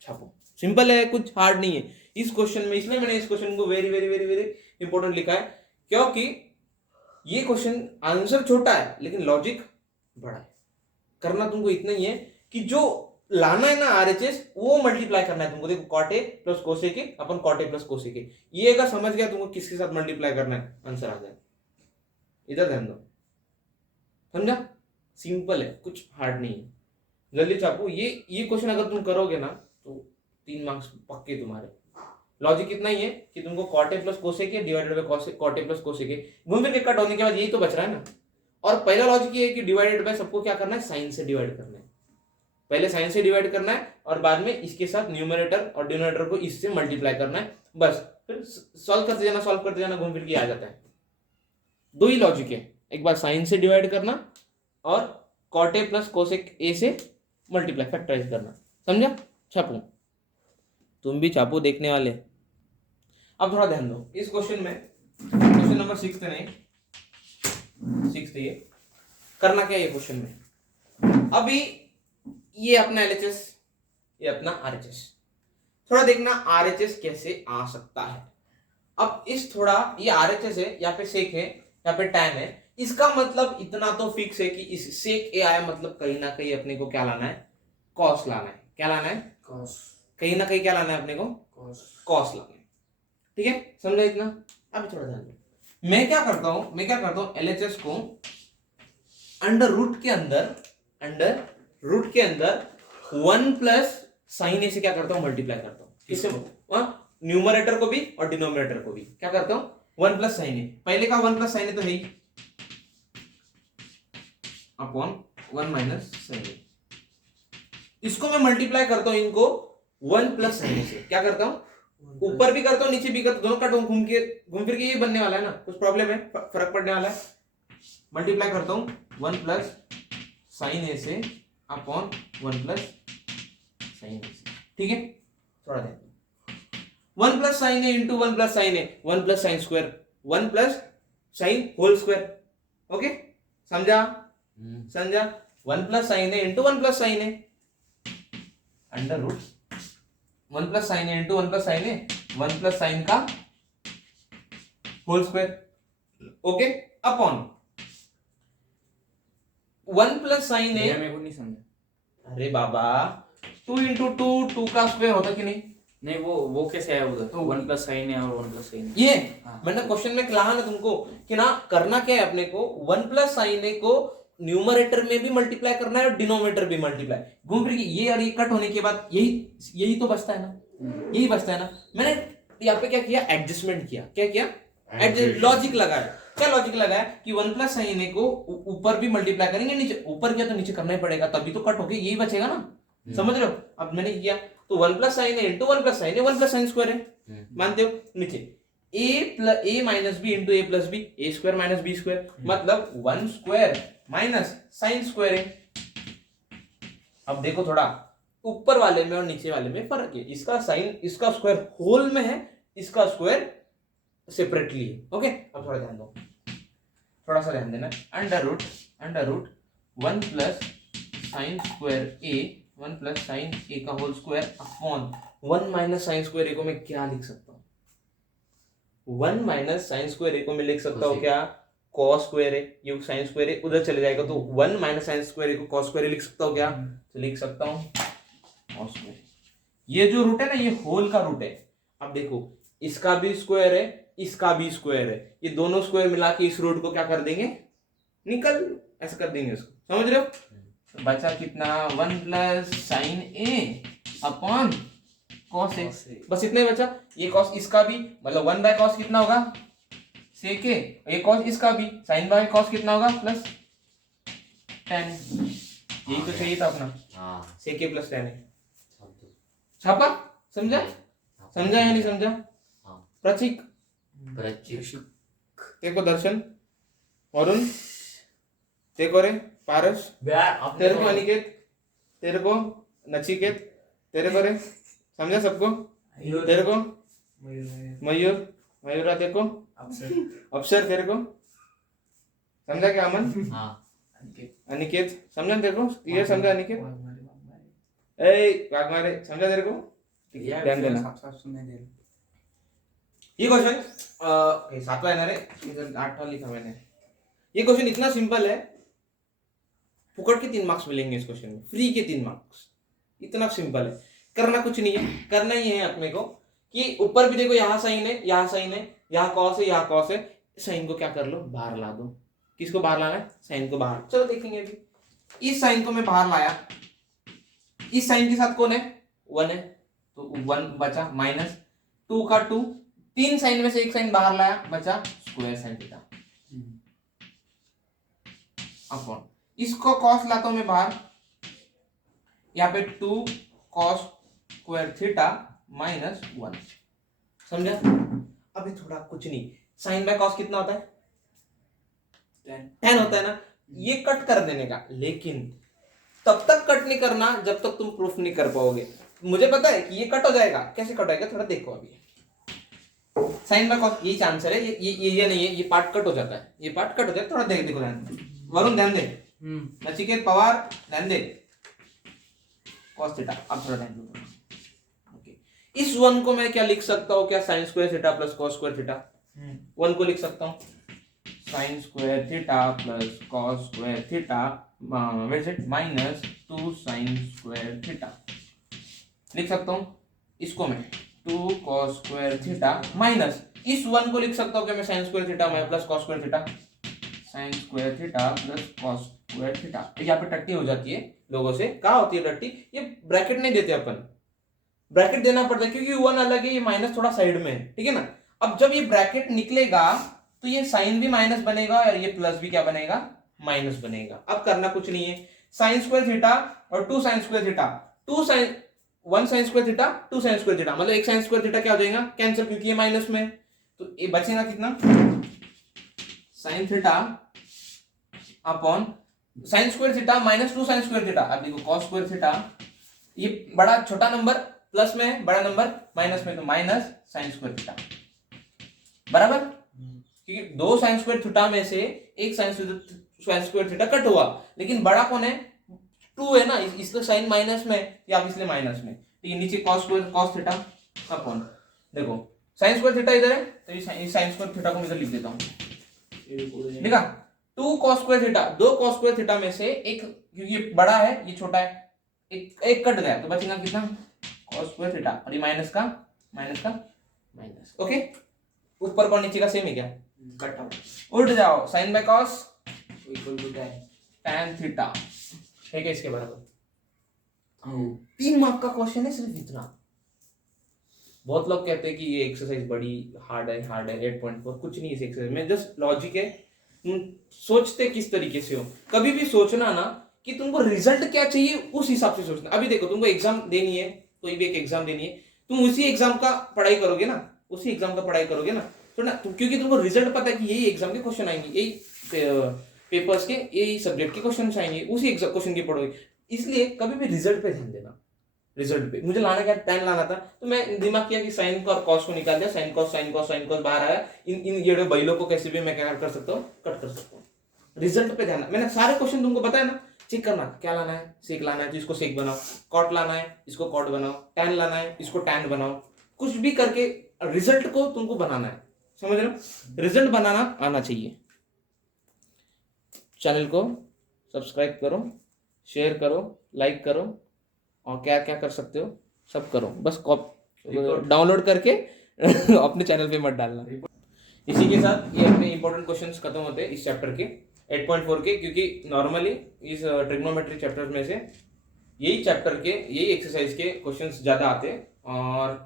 छापो, सिंपल है, कुछ हार्ड नहीं है इस क्वेश्चन में, इसलिए मैंने इस क्वेश्चन को very very very very important लिखा है, क्योंकि ये क्वेश्चन आंसर छोटा है लेकिन लॉजिक बड़ा है। करना तुमको इतना ही है कि जो लाना है ना आरएचएस वो मल्टीप्लाई करना है तुमको, देखो cot A plus cosec A अपन cot A plus cosec A, ये अगर समझ गया तुमको किसके साथ मल्टीप्लाई करना है आंसर आ जाए, इधर ध्यान दो, समझा, सिंपल है, कुछ हार्ड नहीं है। जल्दी छापो, ये क्वेश्चन अगर तुम करोगे ना तो 3 मार्क्स पक्के तुम्हारे। लॉजिक इतना ही है कि तुमको cot A plus cosec A divided by cot A plus cosec A, घूम फिर के कट होने के बाद यही तो बच रहा है ना। और पहला लॉजिक ये है कि डिवाइडेड बाय सबको क्या करना है, साइन से डिवाइड करना है, पहले साइन से डिवाइड करना है और बाद में इसके साथ न्यूमरेटर और डिनोमिनेटर को इससे मल्टीप्लाई करना है, बस फिर सॉल्व करते जाना घूम फिर के आ जाता है। दो ही लॉजिक है, एक बार साइन से डिवाइड करना और cot A plus cosec A से मल्टीप्लाई फैक्टराइज करना, समझा। छापो, तुम भी छापो, देखने वाले। अब थोड़ा ध्यान दो इस क्वेश्चन में, क्वेश्चन नंबर 6 नहीं 6 ये करना क्या है ये क्वेश्चन में, अभी ये अपना एलएचएस, ये अपना आरएचएस, थोड़ा देखना आरएचएस कैसे आ सकता है। अब इस थोड़ा ये आरएचएस है, यहाँ पे सेक है, यहाँ पे टैन है, इसका मतलब इतना तो फिक्स है कि इस सेक ए आया मतलब कहीं ना कहीं अपने को क्या लाना है, कॉस लाना है, क्या लाना है, कॉस, कहीं ना कहीं क्या लाना है अपने को, कॉस लाना है, ठीक है, समझा इतना। अभी थोड़ा ध्यान दो, मैं क्या करता हूं एलएचएस को अंडर रूट के अंदर 1 प्लस साइन ए से क्या करता हूं, मल्टीप्लाई करता हूं, इससे न्यूमरेटर को भी और डिनोमिनेटर को भी क्या करता हूं 1 प्लस साइन ए, पहले का 1 प्लस साइन ए तो है ही अपॉन 1 माइनस साइन ए, इसको मैं मल्टीप्लाई करता हूं इनको 1 प्लस साइन ए से, क्या करता हूं ऊपर भी करता हूं नीचे भी करता हूं, दोनों कट घूम फिर के ये बनने वाला है ना, कुछ प्रॉब्लम है, फर्क पड़ने वाला है, मल्टीप्लाई करता हूं 1 प्लस साइन ए से अपॉन 1 प्लस साइन ए से, ठीक है। थोड़ा देखो 1 plus sine A into 1 plus sine A, 1 plus sine square, 1 plus sine whole square, okay, समझा 1 plus sine A into 1 plus sine A under root 1 plus sine A into 1 plus sine A, 1 plus sine का whole square, okay, upon 1 plus sine A, मेरे को नहीं समझा। अरे बाबा 2 into 2 का square होता कि नहीं, नहीं वो कैसे आया उधर, तो 1 प्लस साइन है और 1 प्लस साइन ये हाँ। मैंने क्वेश्चन में कहा ना तुमको कि ना करना क्या है अपने को, 1 प्लस साइन ए को न्यूमरेटर में भी मल्टीप्लाई करना है और डिनोमिनेटर भी मल्टीप्लाई, घूम फिर ये और ये कट होने के बाद यही तो बचता है ना, यही बचता है ना। मैंने यहाँ पे क्या किया, एडजस्टमेंट किया, क्या किया, लॉजिक लगाया, क्या लॉजिक लगाया कि 1 प्लस साइन ए को ऊपर भी मल्टीप्लाई करेंगे, नीचे ऊपर किया तो नीचे करना ही पड़ेगा, तभी तो कट होके यही बचेगा ना, समझ रहे हो। अब मैंने किया तो 1 plus sine A into 1 plus sine A, 1 plus sine square है, मानते हो, नीचे ए minus B into A plus B, A square minus B square, मतलब 1 स्क्वायर माइनस साइन स्क्वायर है। अब देखो थोड़ा ऊपर वाले में और नीचे वाले में फर्क है, इसका साइन, इसका स्क्वायर होल में है, इसका स्क्वायर सेपरेटली है, ओके। अब थोड़ा ध्यान दो, थोड़ा सा ध्यान देना, under root 1 plus sine square A, 1 plus sine A का whole square upon 1 minus sine square A को मैं क्या लिख सकता हूँ, 1 माइनस साइन स्क्वायर ए को मैं लिख सकता हूँ क्या, कॉस स्क्वायर है, ये साइन स्क्वायर है उधर चले जाएगा, तो 1 माइनस साइन स्क्वायर ए को कॉस स्क्वायर लिख सकता हूँ क्या, तो लिख सकता हूँ कॉस स्क्वायर। ये जो रूट है ना ये होल का रूट है। अब देखो इसका भी स्क्वायर है, इसका भी स्क्वायर है, ये दोनों स्क्वायर मिला के इस रूट को क्या कर देंगे, निकल ऐसा कर देंगे इसको, समझ रहे हो। तो बचा कितना, 1 plus sine A upon cos ए, बस इतना ही बचा। ये कॉस इसका भी मतलब 1 बाय कॉस कितना होगा, सेक ए, ये कॉस इसका भी साइन बाय कॉस कितना होगा प्लस tan, यही तो चाहिए था अपना। हाँ सेक ए प्लस tan है, सब तो छापा, समझा समझा या नहीं समझा? हाँ प्रतीक, प्रचिक देखो दर्शन, वरुण, देखो रे पारस, तेरे को अनिकेत, तेरे को नचिकेत, तेरे को रे, समझा सबको? तेरे को मयूर, मयूरा देखो, अक्षर तेरे को समझा क्या? अमन, हाँ अनिकेत समझा तेरे को? क्लियर समझा अनिकेत? ए वाघमारे समझा तेरे को? ध्यान देना। ये क्वेश्चन 7वां है ना रे, इधर 8वां लिखा मैंने। ये क्वेश्चन इतना सिंपल है, फुकट के 3 मार्क्स मिलेंगे इस क्वेश्चन में, फ्री के 3 मार्क्स, इतना सिंपल है। करना कुछ नहीं है, करना ही है अपने को कि ऊपर भी देखो यहाँ साइन है, यहाँ साइन है, यहाँ कॉस है, यहाँ कॉस है, साइन को क्या कर लो बाहर ला दो। किसको बाहर लाना है? साइन को बाहर। चलो देखेंगे अभी। इस साइन को मैं बाहर लाया, इस साइन के साथ कौन है? 1 है, तो 1 बचा माइनस 2 का 2, 3 साइन में से एक साइन बाहर लाया, बचा स्क्वायर साइन थीटा अपॉन, इसको कॉस लाता हूं मैं बाहर, यहाँ पे 2 कॉस स्क्वायर थीटा माइनस 1, समझा? अभी थोड़ा कुछ नहीं, साइन बाय कॉस कितना होता है? 10 होता है ना, ये कट कर देने का, लेकिन तब तक कट नहीं करना जब तक तुम प्रूफ नहीं कर पाओगे। मुझे पता है कि ये कट हो जाएगा, कैसे कट होएगा थोड़ा देखो। अभी साइन बाय कॉस यही आंसर है, ये नहीं है, ये पार्ट कट हो जाता है, ये पार्ट कट हो जाता है, थोड़ा देख देखो ध्यान। वरुण ध्यान दे, नचिकेत पवार ध्यान दे, कॉस थीटा, अब थोड़ा ध्यान दो। ओके, इस 1 को मैं क्या लिख सकता हूं? क्या sign square theta plus cos square theta, 1 को लिख सकता हूं sign square theta plus cos square theta minus 2 sign square theta लिख सकता हूं। इसको मैं 2 कॉस स्क्वायर थीटा माइनस, इस 1 को लिख सकता हूं क्या मैं? Sign square theta plus cos square theta, sign square theta plus cos square theta. यहाँ पे टट्टी हो जाती है लोगों से, कहाँ होती है टट्टी? ये ब्रैकेट नहीं देते अपन, ब्रैकेट देना पड़ता है क्योंकि 1 अलग है, ये माइनस थोड़ा साइड में है, ठीक है ना। अब जब ये ब्रैकेट निकलेगा तो ये साइन भी माइनस बनेगा और ये प्लस भी क्या बनेगा? माइनस बनेगा। अब करना कुछ नहीं है, साइन स्क्वायर थीटा और 2 sign square theta, 1 sign square theta 2 sign square theta, मतलब 1 साइन स्क्वायर थीटा क्या हो जाएगा? कैंसिल, क्योंकि ये माइनस में है, तो ये बचेगा कितना? Sign theta upon sign square theta minus 2 sign square theta. अब देखो कॉस स्क्वायर थीटा, ये बड़ा छोटा नंबर प्लस में है, बड़ा नंबर माइनस में, तो माइनस साइन स्क्वायर थीटा बराबर, क्योंकि 2 साइन स्क्वायर थीटा में से 1 साइन स्क्वायर थीटा कट हुआ, लेकिन बड़ा कौन है? 2 है ना, इसलिए साइन माइनस में या इसलिए माइनस में, तो ये नीचे cos square cos theta upon, देखो साइन स्क्वायर थीटा इधर है, तो ये साइन स्क्वायर थीटा को मैं इधर लिख देता हूं, देखा 2 cos square theta, 2 cos square theta में से एक, क्योंकि ये बड़ा है ये छोटा है, एक कट गया तो बचेगा कितना? cos स्क्वायर थीटा, और ये माइनस का माइनस। ओके, ऊपर का नीचे का सेम है क्या? कट आउट, उठ जाओ, sine by cos equal to tan theta, ठीक है, इसके बराबर। 3 मार्क का क्वेश्चन है सिर्फ इतना। बहुत लोग कहते हैं कि ये एक्सरसाइज बड़ी हार्ड है 8.4, कुछ नहीं इस एक्सरसाइज में, जस्ट लॉजिक है। तुम सोचते किस तरीके से हो, कभी भी सोचना ना कि तुमको रिजल्ट क्या चाहिए उस हिसाब से सोचना। अभी देखो तुमको एग्जाम देनी है, कोई भी एक एग्जाम देनी है, तुम उसी एग्जाम का पढ़ाई करोगे ना, उसी एग्जाम का पढ़ाई करोगे ना, तो ना क्योंकि तुमको रिजल्ट पता है कि यही एग्जाम के क्वेश्चन आएंगे, यही पेपर्स के, यही सब्जेक्ट के क्वेश्चन आएंगे, उसी क्वेश्चन की पढ़ोगे, इसलिए कभी भी रिजल्ट पे ध्यान देना। रिजल्ट पे मुझे लाना क्या? tan लाना था, तो मैं दिमाग किया कि साइन और कॉस को निकाल दिया, साइन कॉस बाहर आया, इन ये बैलों को कैसे भी मैं क्या कर सकता हूँ? कट कर सकता हूँ। रिजल्ट पे ध्यान, मैंने सारे क्वेश्चन तुमको बताया ना, चेक करना क्या लाना है, सेक लाना है तो इसको सेक बनाओ, कॉट लाना है इसको कॉट बनाओ, टैन लाना है इसको टैन बनाओ, कुछ भी करके रिजल्ट को तुमको बनाना है, समझ रहे हो? रिजल्ट बनाना आना चाहिए। चैनल को सब्सक्राइब करो, शेयर करो, लाइक करो, और क्या क्या कर सकते हो सब करो, बस डाउनलोड करके अपने चैनल पे मत डालना। इसी के साथ ये अपने इंपॉर्टेंट क्वेश्चंस खत्म होते हैं इस चैप्टर के 8.4 के, क्योंकि नॉर्मली इस ट्रिग्नोमेट्री चैप्टर में से यही चैप्टर के यही एक्सरसाइज के क्वेश्चंस ज़्यादा आते हैं, और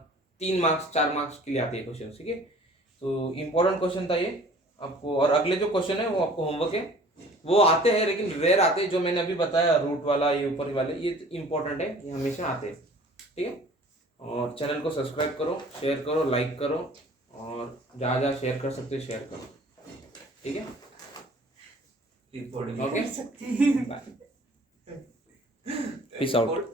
3 मार्क्स 4 मार्क्स के लिए आते हैं क्वेश्चन, ठीक है। तो इम्पोर्टेंट क्वेश्चन था ये, आपको, और अगले जो क्वेश्चन है वो आपको होमवर्क है, वो आते हैं लेकिन रेयर आते हैं, जो मैंने अभी बताया रूट वाला, ये ऊपर वाले, ये इंपॉर्टेंट है, ये हमेशा आते हैं, ठीक है। और चैनल को सब्सक्राइब करो, शेयर करो, लाइक करो, और जहाँ जहाँ शेयर कर सकते हो शेयर करो, ठीक है। रिकॉर्डिंग ओके, कर सकती है। Peace out.